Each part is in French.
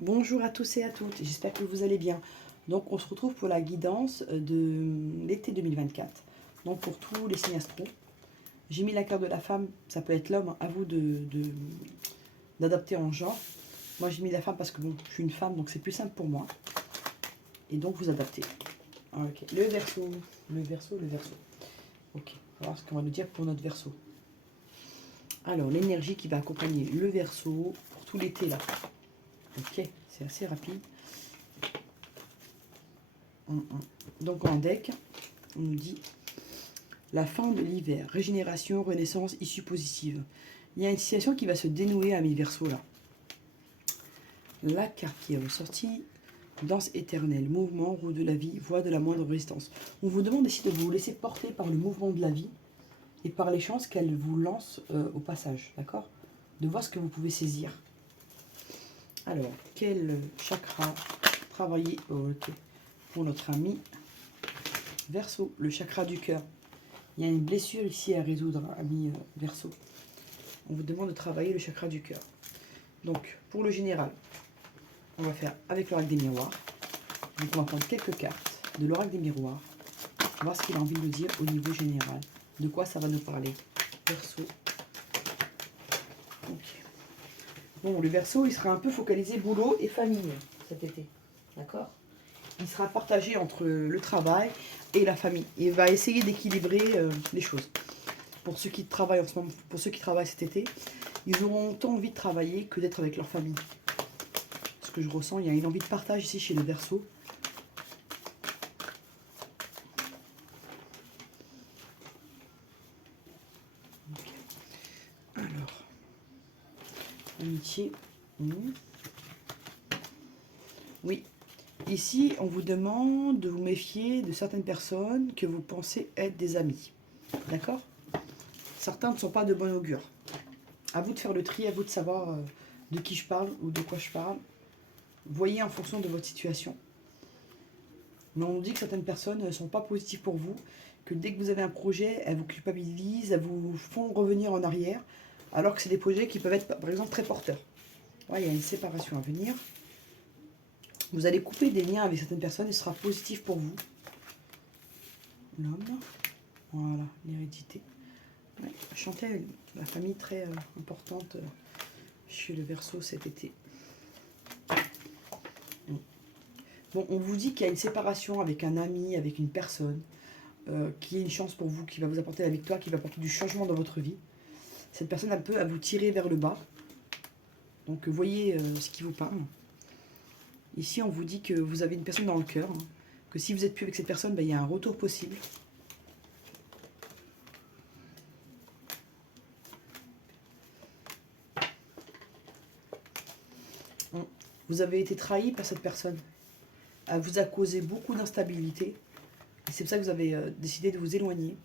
Bonjour à tous et à toutes, j'espère que vous allez bien. Donc on se retrouve pour la guidance de l'été 2024. Donc pour tous les signes astro. J'ai mis la carte de la femme, ça peut être l'homme, à vous d'adapter en genre. Moi j'ai mis la femme parce que bon, je suis une femme, donc c'est plus simple pour moi. Et donc vous adaptez. Ok. Le verso, le verso, le verso. Ok, on va voir ce qu'on va nous dire pour notre verso. Alors l'énergie qui va accompagner le verso pour tout l'été là. Ok, c'est assez rapide. Donc en deck, on nous dit la fin de l'hiver, régénération, renaissance, issue positive. Il y a une situation qui va se dénouer à mi-verso là. La carte qui est ressortie, danse éternelle, mouvement, roue de la vie, voie de la moindre résistance. On vous demande ici de vous laisser porter par le mouvement de la vie et par les chances qu'elle vous lance au passage, d'accord? De voir ce que vous pouvez saisir. Alors, quel chakra travailler pour notre ami Verseau, le chakra du cœur. Il y a une blessure ici à résoudre, ami Verseau. On vous demande de travailler le chakra du cœur. Donc, pour le général, on va faire avec l'oracle des miroirs. Donc, on va prendre quelques cartes de l'oracle des miroirs. Voir ce qu'il a envie de nous dire au niveau général. De quoi ça va nous parler. Verseau. Ok. Bon, le Verseau, il sera un peu focalisé boulot et famille cet été. D'accord? Il sera partagé entre le travail et la famille. Il va essayer d'équilibrer les choses. Pour ceux qui travaillent en ce moment, pour ceux qui travaillent cet été, ils auront tant envie de travailler que d'être avec leur famille. Ce que je ressens, il y a une envie de partage ici chez le Verseau. Okay. Alors, amitié. Oui. Ici, on vous demande de vous méfier de certaines personnes que vous pensez être des amis. D'accord? Certains ne sont pas de bon augure. À vous de faire le tri, à vous de savoir de qui je parle ou de quoi je parle. Voyez en fonction de votre situation. Mais on nous dit que certaines personnes ne sont pas positives pour vous, que dès que vous avez un projet, elles vous culpabilisent, elles vous font revenir en arrière, alors que c'est des projets qui peuvent être, par exemple, très porteurs. Ouais, il y a une séparation à venir. Vous allez couper des liens avec certaines personnes et ce sera positif pour vous. L'homme, voilà, l'hérédité. Ouais, chanter la famille très importante chez le Verseau cet été. Bon, on vous dit qu'il y a une séparation avec un ami, avec une personne, qui est une chance pour vous, qui va vous apporter la victoire, qui va apporter du changement dans votre vie. Cette personne, elle peut vous tirer vers le bas. Donc, voyez ce qui vous parle. Ici, on vous dit que vous avez une personne dans le cœur, hein, que si vous n'êtes plus avec cette personne, ben, il y a un retour possible. Vous avez été trahi par cette personne. Elle vous a causé beaucoup d'instabilité. Et c'est pour ça que vous avez décidé de vous éloigner.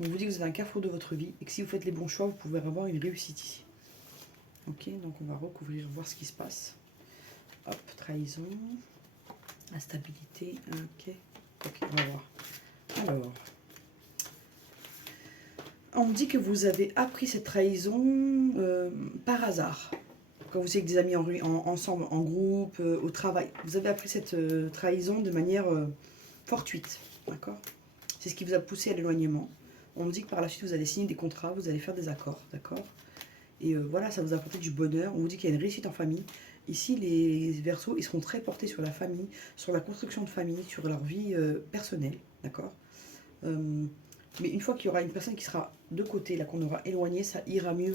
On vous dit que vous êtes un carrefour de votre vie et que si vous faites les bons choix, vous pouvez avoir une réussite ici. Ok, donc on va recouvrir, voir ce qui se passe. Hop, trahison, instabilité, ok. Ok, on va voir. Alors, on dit que vous avez appris cette trahison par hasard. Quand vous êtes avec des amis ensemble, en groupe, au travail. Vous avez appris cette trahison de manière fortuite, d'accord? C'est ce qui vous a poussé à l'éloignement. On nous dit que par la suite, vous allez signer des contrats, vous allez faire des accords, d'accord? Et voilà, ça vous a apporté du bonheur. On vous dit qu'il y a une réussite en famille. Ici, les Verseaux, ils seront très portés sur la famille, sur la construction de famille, sur leur vie personnelle, d'accord? Mais une fois qu'il y aura une personne qui sera de côté, là, qu'on aura éloigné, ça ira mieux.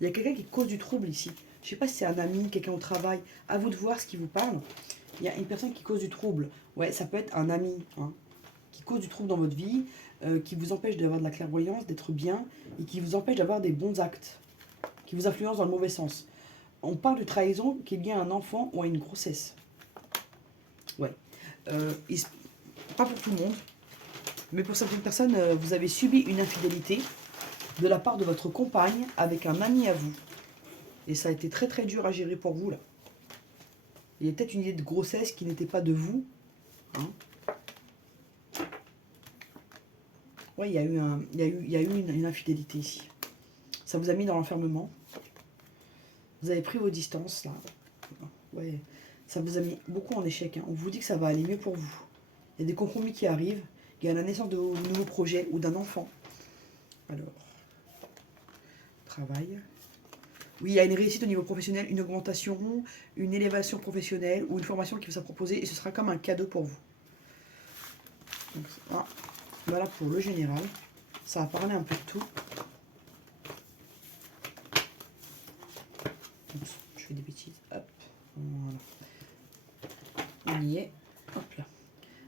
Il y a quelqu'un qui cause du trouble ici. Je ne sais pas si c'est un ami, quelqu'un au travail. À vous de voir ce qui vous parle. Il y a une personne qui cause du trouble. Ouais, ça peut être un ami, hein, qui cause du trouble dans votre vie, qui vous empêche d'avoir de la clairvoyance, d'être bien, et qui vous empêche d'avoir des bons actes, qui vous influence dans le mauvais sens. On parle de trahison qui est liée à un enfant ou à une grossesse. Ouais. Pas pour tout le monde, mais pour certaines personnes, vous avez subi une infidélité de la part de votre compagne avec un ami à vous. Et ça a été très très dur à gérer pour vous là. Il y a peut-être une idée de grossesse qui n'était pas de vous. Hein. Ouais, il y a eu une infidélité ici. Ça vous a mis dans l'enfermement. Vous avez pris vos distances là. Ouais, Ouais, ça vous a mis beaucoup en échec. Hein. On vous dit que ça va aller mieux pour vous. Il y a des compromis qui arrivent. Il y a la naissance de nouveaux projets ou d'un enfant. Alors, travail. Oui, il y a une réussite au niveau professionnel, une augmentation, une élévation professionnelle ou une formation qui vous a proposée et ce sera comme un cadeau pour vous. Donc, voilà pour le général. Ça va parler un peu de tout. Oups, je fais des bêtises. Hop, voilà. On y est. Hop là.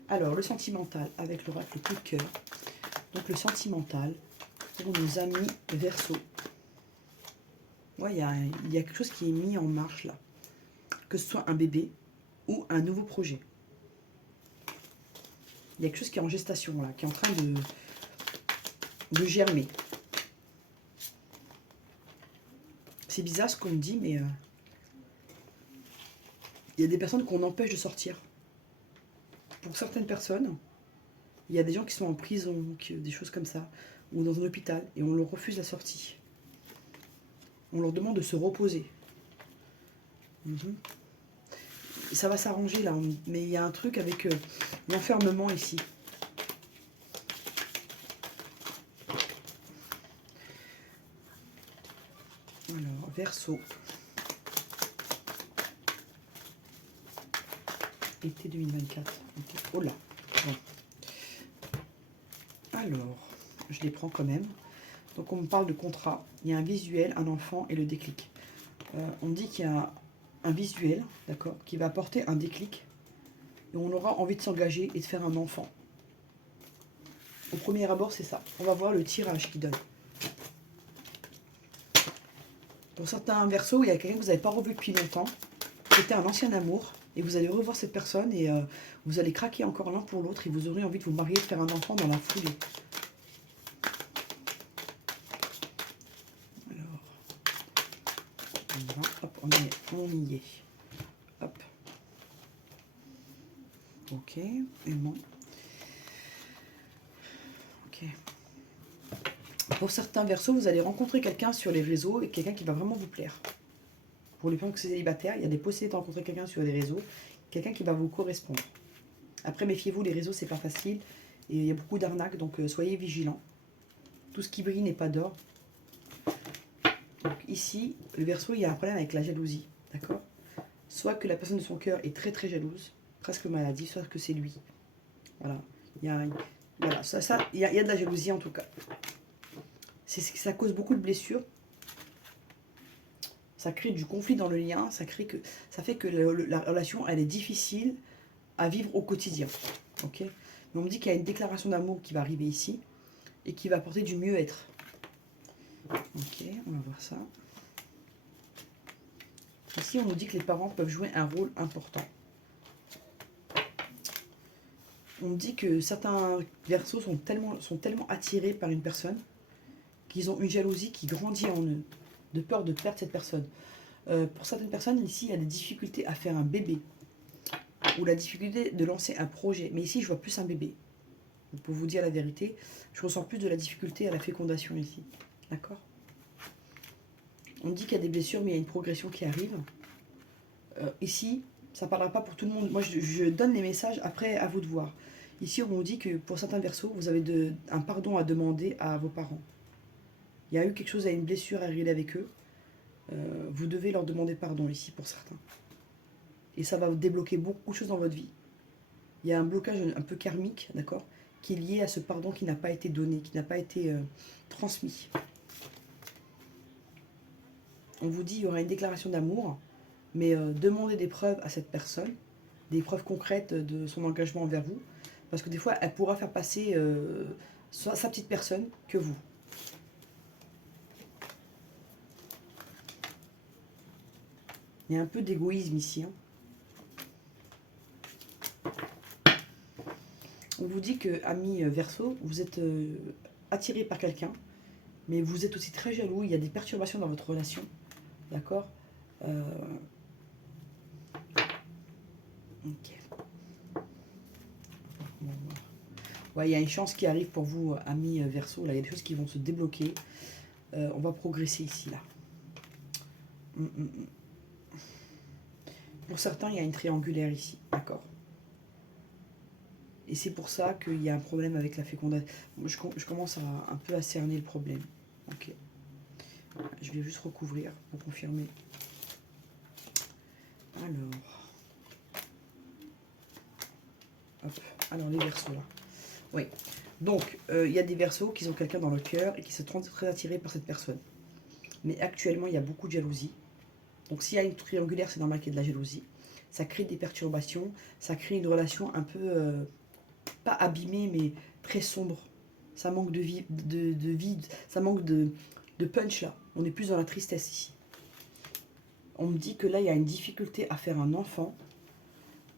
Alors, le sentimental avec l'oracle coup de cœur. Donc, le sentimental pour nos amis Verseau. Ouais, il y a quelque chose qui est mis en marche là. Que ce soit un bébé ou un nouveau projet. Il y a quelque chose qui est en gestation là, qui est en train de germer. C'est bizarre ce qu'on me dit, mais il y a des personnes qu'on empêche de sortir. Pour certaines personnes, il y a des gens qui sont en prison, des choses comme ça, ou dans un hôpital, et on leur refuse la sortie. On leur demande de se reposer. Ça va s'arranger là, mais il y a un truc avec l'enfermement ici. Alors, Verseau. Été 2024. Okay. Oh là. Bon. Alors, je les prends quand même. Donc on me parle de contrat. Il y a un visuel, un enfant et le déclic. On dit qu'il y a un visuel, d'accord, qui va apporter un déclic. Et on aura envie de s'engager et de faire un enfant. Au premier abord, c'est ça. On va voir le tirage qui donne. Pour certains Verseaux, il y a quelqu'un que vous n'avez pas revu depuis longtemps. C'était un ancien amour. Et vous allez revoir cette personne et vous allez craquer encore l'un pour l'autre. Et vous aurez envie de vous marier, de faire un enfant dans la foulée. Alors, hop, on y est. Hop. Ok, aimant. Ok. Pour certains Verseaux, vous allez rencontrer quelqu'un sur les réseaux et quelqu'un qui va vraiment vous plaire. Pour les gens qui sont célibataires, il y a des possibilités de rencontrer quelqu'un sur les réseaux, quelqu'un qui va vous correspondre. Après, méfiez-vous, les réseaux, c'est pas facile. Et il y a beaucoup d'arnaques, donc soyez vigilants. Tout ce qui brille n'est pas d'or. Donc ici, le Verseau, il y a un problème avec la jalousie. D'accord? Soit que la personne de son cœur est très très jalouse, presque maladie, soit que c'est lui. Voilà. Voilà, il y a de la jalousie en tout cas. Ça cause beaucoup de blessures. Ça crée du conflit dans le lien. Ça fait que la relation, elle est difficile à vivre au quotidien. Ok? Mais on me dit qu'il y a une déclaration d'amour qui va arriver ici et qui va apporter du mieux-être. Ok, on va voir ça. Ici, on nous dit que les parents peuvent jouer un rôle important. On me dit que certains Verseaux sont tellement attirés par une personne qu'ils ont une jalousie qui grandit en eux, de peur de perdre cette personne. Pour certaines personnes, ici, il y a des difficultés à faire un bébé ou la difficulté de lancer un projet. Mais ici, je vois plus un bébé. Pour vous dire la vérité, je ressens plus de la difficulté à la fécondation ici. D'accord? On dit qu'il y a des blessures, mais il y a une progression qui arrive. Ici, ça ne parlera pas pour tout le monde. Moi, je donne les messages, après, à vous de voir. Ici, on vous dit que pour certains Verseaux, vous avez un pardon à demander à vos parents. Il y a eu quelque chose, une blessure à régler avec eux. Vous devez leur demander pardon ici pour certains. Et ça va débloquer beaucoup de choses dans votre vie. Il y a un blocage un peu karmique, d'accord, qui est lié à ce pardon qui n'a pas été donné, qui n'a pas été transmis. On vous dit qu'il y aura une déclaration d'amour, mais demandez des preuves à cette personne, des preuves concrètes de son engagement envers vous, parce que des fois, elle pourra faire passer sa petite personne que vous. Il y a un peu d'égoïsme ici. Hein. On vous dit que, amis Verseau, vous êtes attiré par quelqu'un, mais vous êtes aussi très jaloux, il y a des perturbations dans votre relation. D'accord? Ok. Ouais, il y a une chance qui arrive pour vous, amis Verseau. Là, il y a des choses qui vont se débloquer. On va progresser ici, là. Pour certains, il y a une triangulaire ici, d'accord. Et c'est pour ça qu'il y a un problème avec la fécondation. Je commence un peu à cerner le problème. Ok. Je vais juste recouvrir pour confirmer. Alors. Hop. Alors, les versos là. Oui. Donc, il y a des versos qui ont quelqu'un dans le cœur et qui sont très attirés par cette personne. Mais actuellement, il y a beaucoup de jalousie. Donc, s'il y a une triangulaire, c'est normal qu'il y ait de la jalousie. Ça crée des perturbations. Ça crée une relation un peu, pas abîmée, mais très sombre. Ça manque de vie, ça manque de punch là. On est plus dans la tristesse ici. On me dit que là, il y a une difficulté à faire un enfant,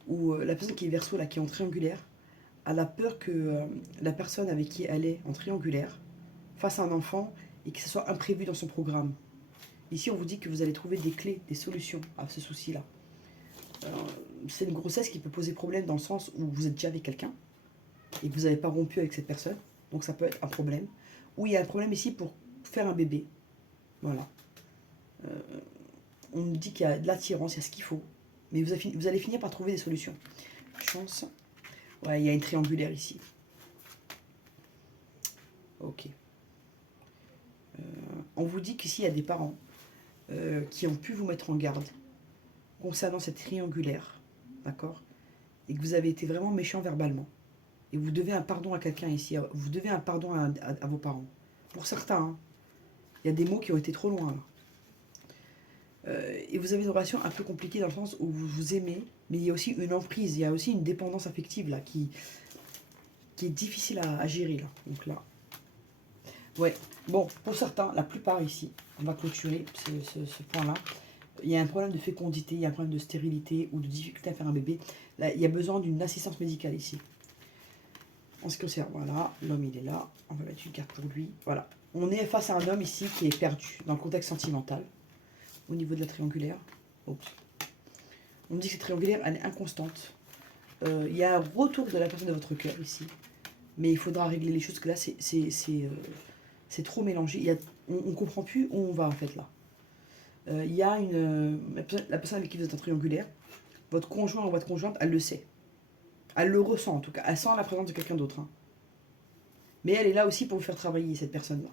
ou la personne qui est verso, là, qui est en triangulaire, elle a peur que la personne avec qui elle est en triangulaire fasse un enfant et que ce soit imprévu dans son programme. Ici, on vous dit que vous allez trouver des clés, des solutions à ce souci-là. C'est une grossesse qui peut poser problème dans le sens où vous êtes déjà avec quelqu'un et que vous n'avez pas rompu avec cette personne. Donc ça peut être un problème. Ou il y a un problème ici pour faire un bébé. Voilà. On nous dit qu'il y a de l'attirance, il y a ce qu'il faut. Mais vous allez finir par trouver des solutions. Chance. Ouais, il y a une triangulaire ici. Ok. On vous dit qu'ici, il y a des parents qui ont pu vous mettre en garde concernant cette triangulaire. D'accord. Et que vous avez été vraiment méchant verbalement. Et vous devez un pardon à quelqu'un ici. Vous devez un pardon à vos parents. Pour certains, hein, il y a des mots qui ont été trop loin là. Et vous avez une relation un peu compliquée dans le sens où vous vous aimez, mais il y a aussi une emprise, il y a aussi une dépendance affective là qui est difficile à gérer là. Donc là, ouais. Bon, pour certains, la plupart ici, on va clôturer ce point-là. Il y a un problème de fécondité, il y a un problème de stérilité ou de difficulté à faire un bébé. Là, il y a besoin d'une assistance médicale ici. En ce qui concerne, voilà, l'homme il est là. On va mettre une carte pour lui. Voilà. On est face à un homme ici qui est perdu dans le contexte sentimental. Au niveau de la triangulaire. Oups. On me dit que cette triangulaire, elle est inconstante. Il y a un retour de la personne de votre cœur ici. Mais il faudra régler les choses, parce que là, c'est trop mélangé. On ne comprend plus où on va, en fait, là. Il y a la personne avec qui vous êtes en triangulaire, votre conjoint ou votre conjointe, elle le sait. Elle le ressent, en tout cas. Elle sent la présence de quelqu'un d'autre. Hein. Mais elle est là aussi pour vous faire travailler, cette personne-là.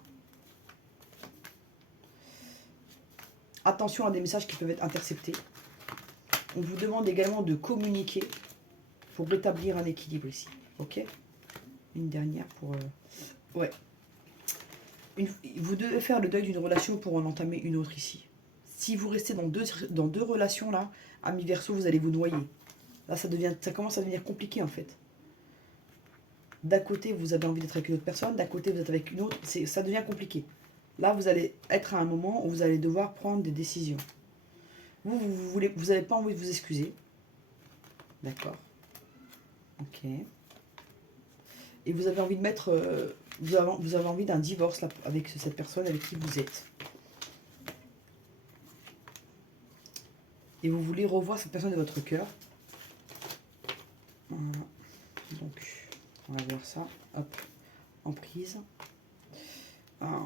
Attention à des messages qui peuvent être interceptés. On vous demande également de communiquer pour rétablir un équilibre ici. Ok. Une dernière pour... ouais. Vous devez faire le deuil d'une relation pour en entamer une autre ici. Si vous restez dans deux relations là, amis verso, vous allez vous noyer. Là, ça commence à devenir compliqué en fait. D'un côté, vous avez envie d'être avec une autre personne, d'un côté, vous êtes avec une autre. Ça devient compliqué. Là, vous allez être à un moment où vous allez devoir prendre des décisions. Vous n'avez pas envie de vous excuser. D'accord. Ok. Et vous avez envie de mettre... vous avez envie d'un divorce là, avec cette personne avec qui vous êtes. Et vous voulez revoir cette personne de votre cœur. Voilà. Donc, on va voir ça. Hop. En prise. Ah.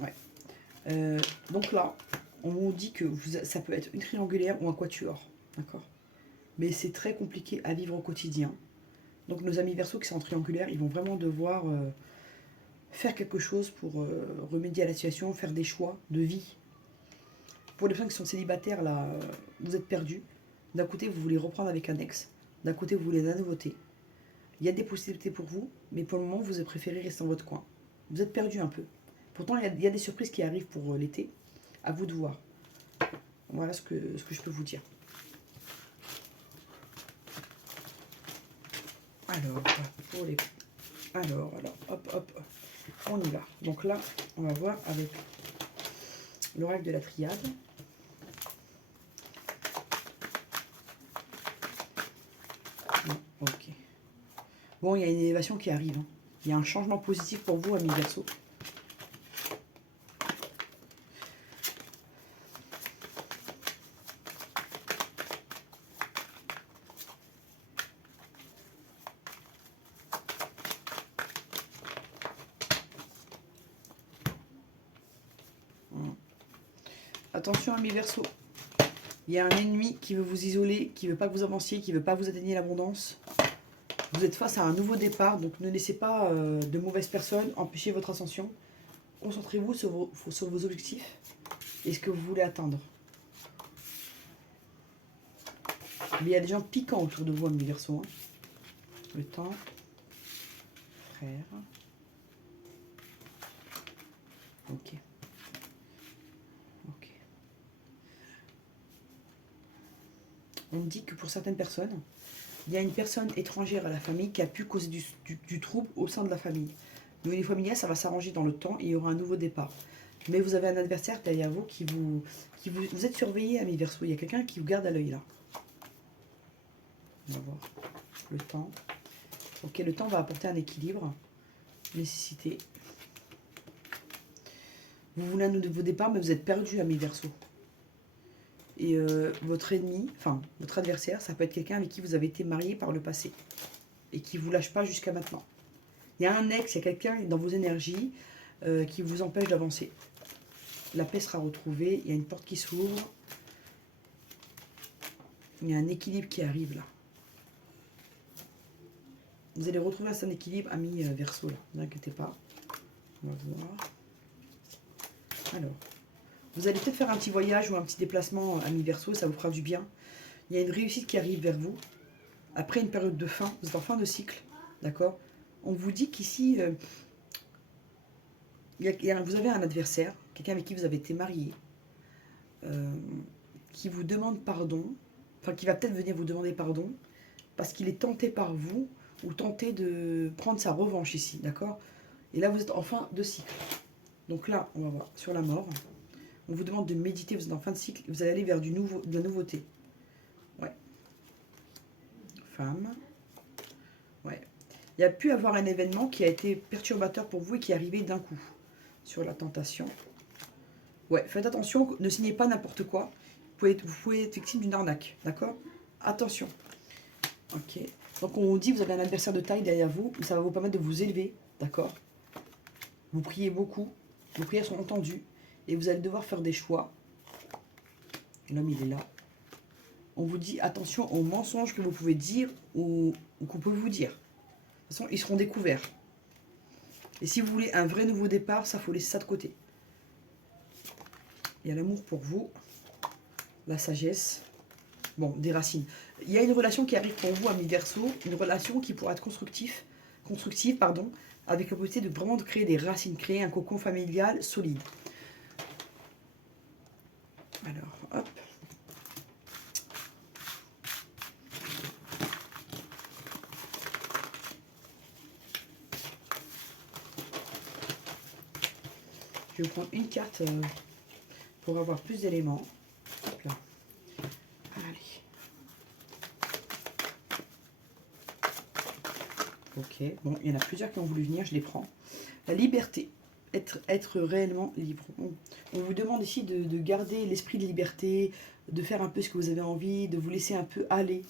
Ouais. Donc là, on vous dit que ça peut être une triangulaire ou un quatuor. D'accord. Mais c'est très compliqué à vivre au quotidien. Donc nos amis verso qui sont en triangulaire, ils vont vraiment devoir faire quelque chose pour remédier à la situation, faire des choix de vie. Pour les personnes qui sont célibataires, là, vous êtes perdus. D'un côté, vous voulez reprendre avec un ex. D'un côté, vous voulez la nouveauté. Il y a des possibilités pour vous, mais pour le moment, vous avez préféré rester dans votre coin. Vous êtes perdu un peu. Pourtant, il y a des surprises qui arrivent pour l'été. À vous de voir. Voilà ce que je peux vous dire. Alors, pour les... alors, hop, on y va. Donc là, on va voir avec l'oracle de la triade. Non, ok. Bon, il y a une élévation qui arrive. Hein. Il y a un changement positif pour vous, amis Verseau. Attention, amis Verseau. Il y a un ennemi qui veut vous isoler, qui ne veut pas que vous avanciez, qui ne veut pas que vous atteigniez l'abondance. Vous êtes face à un nouveau départ, donc ne laissez pas de mauvaises personnes empêcher votre ascension. Concentrez-vous sur vos objectifs et ce que vous voulez atteindre. Mais il y a des gens piquants autour de vous, amis Verseau. Hein. Le temps, frère. Ok. Ok. On me dit que pour certaines personnes, il y a une personne étrangère à la famille qui a pu causer du trouble au sein de la famille. Mais au niveau familial, ça va s'arranger dans le temps et il y aura un nouveau départ. Mais vous avez un adversaire derrière vous vous êtes surveillé, amis Verseau. Il y a quelqu'un qui vous garde à l'œil là. On va voir. Le temps. Ok, le temps va apporter un équilibre. Nécessité. Vous voulez un nouveau départ, mais vous êtes perdu, amis Verseau. Et votre ennemi, enfin votre adversaire, ça peut être quelqu'un avec qui vous avez été marié par le passé. Et qui ne vous lâche pas jusqu'à maintenant. Il y a un ex, il y a quelqu'un dans vos énergies qui vous empêche d'avancer. La paix sera retrouvée, il y a une porte qui s'ouvre. Il y a un équilibre qui arrive là. Vous allez retrouver un certain équilibre, amis Verseau, là. Ne vous inquiétez pas. On va voir. Alors, vous allez peut-être faire un petit voyage ou un petit déplacement, amis Verseau, ça vous fera du bien. Il y a une réussite qui arrive vers vous. Après une période de fin, vous êtes en fin de cycle, d'accord? On vous dit qu'ici, vous avez un adversaire, quelqu'un avec qui vous avez été marié, qui vous demande pardon, enfin qui va peut-être venir vous demander pardon, parce qu'il est tenté par vous, ou tenté de prendre sa revanche ici, d'accord? Et là, vous êtes en fin de cycle. Donc là, on va voir sur la mort. On vous demande de méditer, vous êtes en fin de cycle, vous allez aller vers de la nouveauté. Ouais. Femme. Ouais. Il y a pu avoir un événement qui a été perturbateur pour vous et qui est arrivé d'un coup. Sur la tentation. Ouais, faites attention, ne signez pas n'importe quoi. Vous pouvez être victime d'une arnaque, d'accord? Attention. Ok. Donc on vous dit que vous avez un adversaire de taille derrière vous, ça va vous permettre de vous élever, d'accord? Vous priez beaucoup, vos prières sont entendues, et vous allez devoir faire des choix. L'homme, il est là. On vous dit attention aux mensonges que vous pouvez dire ou qu'on peut vous dire. De toute façon, ils seront découverts. Et si vous voulez un vrai nouveau départ, ça, faut laisser ça de côté. Il y a l'amour pour vous, la sagesse, bon, des racines. Il y a une relation qui arrive pour vous, amis Verseau, une relation qui pourra être constructive, avec la possibilité de vraiment créer des racines, créer un cocon familial solide. Alors, hop. Je vais prendre une carte pour avoir plus d'éléments. Hop là. Allez. Ok, bon, il y en a plusieurs qui ont voulu venir, je les prends. La liberté, être réellement libre. On vous demande ici de garder l'esprit de liberté, de faire un peu ce que vous avez envie, de vous laisser un peu aller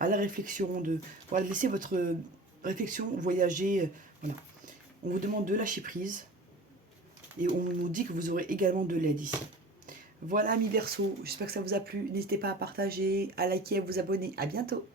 à la réflexion, de laisser votre réflexion voyager. Voilà. On vous demande de lâcher prise et on nous dit que vous aurez également de l'aide ici. Voilà, amis Verseau, j'espère que ça vous a plu. N'hésitez pas à partager, à liker, à vous abonner. À bientôt.